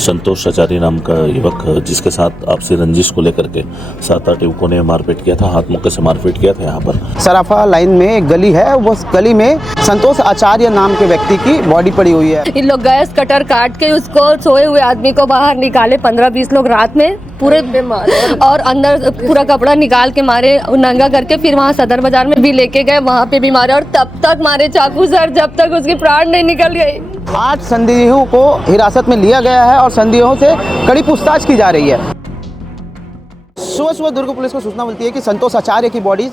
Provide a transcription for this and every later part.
संतोष आचार्य नाम का युवक जिसके साथ आपसी रंजिश को लेकर के 7-8 युवकों ने मारपीट किया था, हाथ मुक्के से मारपीट किया था। यहाँ पर सराफा लाइन में एक गली है, उस गली में संतोष आचार्य नाम के व्यक्ति की बॉडी पड़ी हुई है। इन लोग गैस कटर काट के उसको सोए हुए आदमी को बाहर निकाले, 15-20 लोग रात में पूरे और अंदर पूरा कपड़ा निकाल के मारे, नंगा करके फिर वहाँ सदर बाजार में भी लेके गए, वहाँ पे भी मारे और तब तक मारे चाकू सर जब तक उसकी प्राण नहीं निकल गई। 8 संदिग्धों को हिरासत में लिया गया है और संदिग्धों से कड़ी पूछताछ की जा रही है। सुबह दुर्ग पुलिस को सूचना मिलती है कि संतोष आचार्य की बॉडी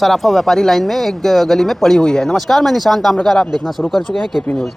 सराफा व्यापारी लाइन में एक गली में पड़ी हुई है। नमस्कार, मैं निशांत ताम्रकार, आप देखना शुरू कर चुके हैं केपी न्यूज़।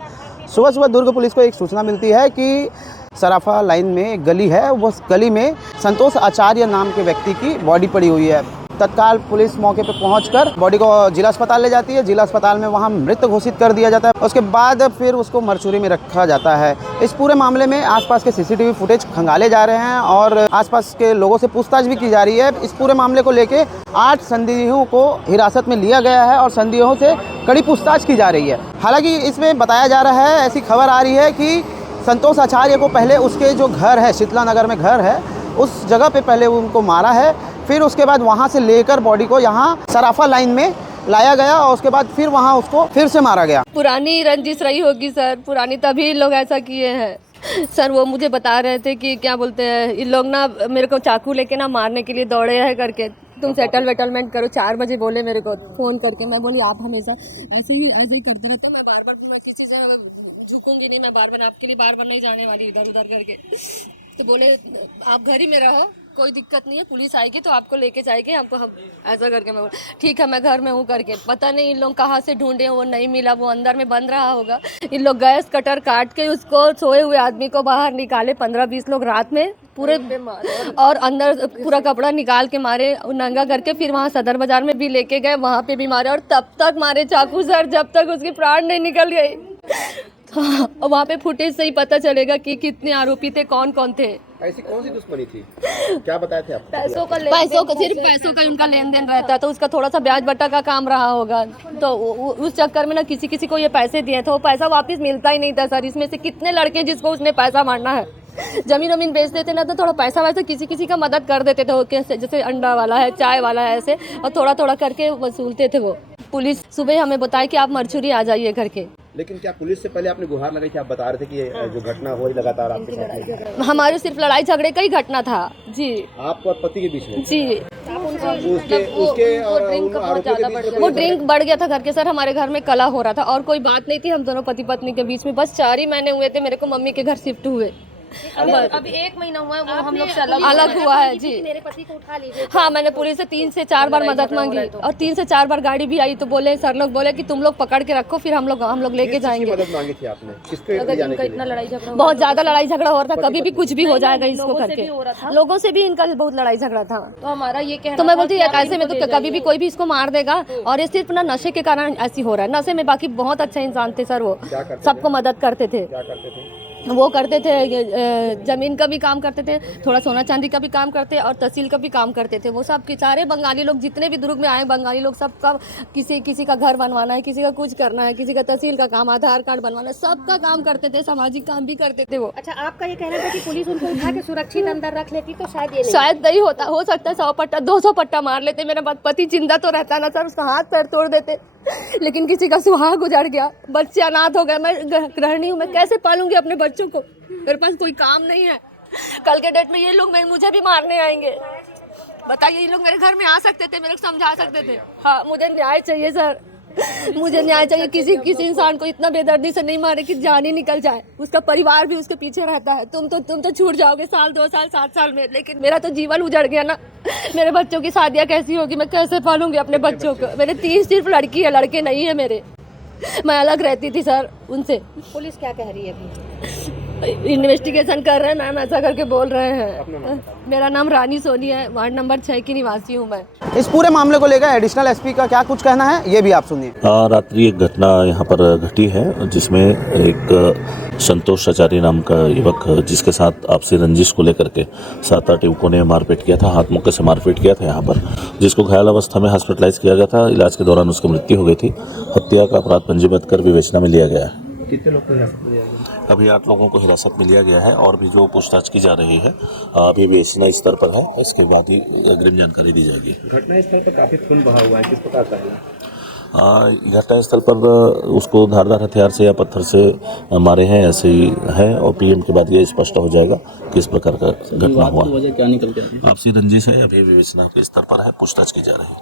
सुबह दुर्ग पुलिस को एक सूचना मिलती है कि सराफा लाइन में एक गली है, उस गली में संतोष आचार्य नाम के व्यक्ति की बॉडी पड़ी हुई है। तत्काल पुलिस मौके पर पहुंचकर बॉडी को जिला अस्पताल ले जाती है। जिला अस्पताल में वहां मृत घोषित कर दिया जाता है। उसके बाद फिर उसको मरचुरी में रखा जाता है। इस पूरे मामले में आसपास के सीसीटीवी फुटेज खंगाले जा रहे हैं और आसपास के लोगों से पूछताछ भी की जा रही है। इस पूरे मामले को लेके 8 संदिग्धों को हिरासत में लिया गया है और संदिग्धों से कड़ी पूछताछ की जा रही है। हालांकि इसमें बताया जा रहा है, ऐसी खबर आ रही है कि संतोष आचार्य को पहले उसके जो घर है, शीतला नगर में घर है, उस जगह पे पहले उनको मारा है, फिर उसके बाद वहाँ से लेकर बॉडी को यहाँ सराफा लाइन में लाया गया और उसके बाद फिर वहाँ उसको फिर से मारा गया। पुरानी रंजिश रही होगी सर, पुरानी, तभी लोग ऐसा किए हैं सर। वो मुझे बता रहे थे कि क्या बोलते हैं, इन लोग ना मेरे को चाकू लेके ना मारने के लिए दौड़े हैं करके, तुम सेटलमेंट करो। 4 बजे बोले मेरे को फ़ोन करके। मैं बोली आप हमेशा ऐसे ही करते रहते हो, मैं बार किसी से झुकूंगी नहीं, मैं बार आपके लिए बार नहीं जाने वाली इधर उधर करके। तो बोले आप घर ही में रहो, कोई दिक्कत नहीं है, पुलिस आएगी तो आपको लेके जाएगी, हमको हम ऐसा करके। मैं बोला ठीक है, मैं घर में हूँ करके। पता नहीं इन लोग कहाँ से ढूंढे, वो नहीं मिला, वो अंदर में बंद रहा होगा। इन लोग गैस कटर काट के उसको सोए हुए आदमी को बाहर निकाले, 15-20 लोग रात में पूरे और अंदर पूरा कपड़ा निकाल के मारे, नंगा करके फिर वहाँ सदर बाजार में भी लेके गए, वहाँ पे भी मारे और तब तक मारे चाकू सर जब तक उसकी प्राण नहीं निकल गई। और वहाँ पे फुटेज से ही पता चलेगा कि कितने आरोपी थे, कौन कौन थे। ऐसी कौन सी दुश्मनी थी, क्या बताए थे आपको? सिर्फ पैसों का उनका लेन देन रहता, तो उसका थोड़ा सा ब्याज बट्टा का काम रहा होगा। तो उस चक्कर में ना किसी को ये पैसे दिए थे, वो पैसा वापस मिलता ही नहीं था सर। इसमें से कितने लड़के जिसको उसने पैसा मारना है, जमीन बेच देते ना, तो थोड़ा पैसा वैसा किसी का मदद कर देते थे। वो कैसे, जैसे अंडा वाला है, चाय वाला है, ऐसे और थोड़ा करके वसूलते थे वो। पुलिस सुबह हमें बताया कि आप मरचुरी आ जाइए करके। लेकिन क्या पुलिस से पहले आपने गुहार लगाई थी? आप बता रहे थे कि ये जो घटना हो रही लगातार आपके साथ, हमारे सिर्फ लड़ाई झगड़े का ही घटना था जी। आपको और पति के बीच में जी, वो ड्रिंक बढ़ गया था घर के सर। हमारे घर में कला हो रहा था और कोई बात नहीं थी हम दोनों पति पत्नी के बीच में। बस 4 ही महीने हुए थे, मेरे को मम्मी के घर शिफ्ट हुए। अभी 1 महीना हुआ है, वो हम लोग से अलग हुआ है जी। मेरे पति को उठा लीजिए। हाँ, मैंने पुलिस से 3 से 4 बार मदद मांगी और 3 से 4 बार गाड़ी भी आई। तो बोले सर लोग बोले कि तुम लोग पकड़ के रखो, फिर हम लोग लेके जाएंगे। मदद मांगी थी आपने? किसके ले जाने के लिए? इतना लड़ाई झगड़ा, बहुत ज्यादा लड़ाई झगड़ा हो रहा था, कभी भी कुछ भी हो जाएगा इसको करके। लोगों से भी इनका बहुत लड़ाई झगड़ा था। तो हमारा ये कहना, तो मैं बोलती हूँ ऐसे में तो कभी भी कोई भी इसको मार देगा। और ये सिर्फ ना नशे के कारण ऐसी हो रहा है। नशे में बाकी बहुत अच्छे इंसान थे सर, वो सबको मदद करते थे। क्या करते थे? वो करते थे, जमीन का भी काम करते थे, थोड़ा सोना चांदी का भी काम करते और तहसील का भी काम करते थे। वो सब के सारे बंगाली लोग जितने भी दुर्ग में आए, बंगाली लोग सबका किसी का घर बनवाना है, किसी का कुछ करना है, किसी का तहसील का काम, आधार कार्ड बनवाना है, सबका काम करते थे, सामाजिक काम भी करते थे वो। अच्छा, आपका ये कहना था कि पुलिस उनको उठा के सुरक्षित अंदर रख लेती तो शायद नहीं होता, हो सकता है 100 पट्टा 200 पट्टा मार लेते। मेरा पति जिंदा तो रहता ना सर, उसका हाथ पैर तोड़ देते। लेकिन किसी का सुहाग गुजर गया, बच्चे अनाथ हो गए। मैं गृहिणी हूँ, मैं कैसे पालूंगी अपने बच्चों को? मेरे पास कोई काम नहीं है। कल के डेट में ये लोग मुझे भी मारने आएंगे। बताइए, ये लोग मेरे घर में आ सकते थे, मेरे को समझा सकते थे। हाँ, मुझे न्याय चाहिए सर, मुझे न्याय चाहिए। किसी इंसान को इतना बेदर्दी से नहीं मारे कि जान ही निकल जाए। उसका परिवार भी उसके पीछे रहता है। तुम तो छूट जाओगे 1 साल 2 साल 7 साल में, लेकिन मेरा तो जीवन उजड़ गया ना। मेरे बच्चों की शादियाँ कैसी होगी, मैं कैसे पालूंगी अपने बच्चों को? मेरे 3 सिर्फ लड़की है, लड़के नहीं है मेरे। मैं अलग रहती थी सर उनसे। पुलिस क्या कह रही है अभी? इन्वेस्टिगेशन कर रहे हैं मैम, ऐसा करके बोल रहे हैं। मेरा नाम रानी सोनी है, वार्ड नंबर 6 की निवासी हूँ मैं। इस पूरे मामले को लेकर एडिशनल एसपी का क्या कुछ कहना है, ये भी आप सुनिए। रात्रि एक घटना यहाँ पर घटी है जिसमें एक संतोष आचार्य नाम का युवक जिसके साथ आपसी रंजिश को लेकर के 7-8 युवकों ने मारपीट किया था, हाथ मुक्के से मारपीट किया था यहाँ पर, जिसको घायल अवस्था में हॉस्पिटलाइज किया गया था। इलाज के दौरान उसकी मृत्यु हो गई थी। हत्या का अपराध पंजीबद्ध कर विवेचना में लिया गया है। कितने लोग को हिरासत में लिया गया? अभी 8 लोगों को हिरासत में लिया गया है और भी जो पूछताछ की जा रही है अभी विवेचना स्तर पर है, इसके बाद ही अग्रिम जानकारी दी जाएगी। घटनास्थल पर काफी खून बहा हुआ है, किस प्रकार का है? घटनास्थल पर उसको धारदार हथियार से या पत्थर से मारे हैं ऐसे ही है और पीएम के बाद ये स्पष्ट हो जाएगा किस प्रकार का घटना हुआ। आपसी रंजिश है, अभी विवेचना के स्तर पर है, पूछताछ की जा रही है।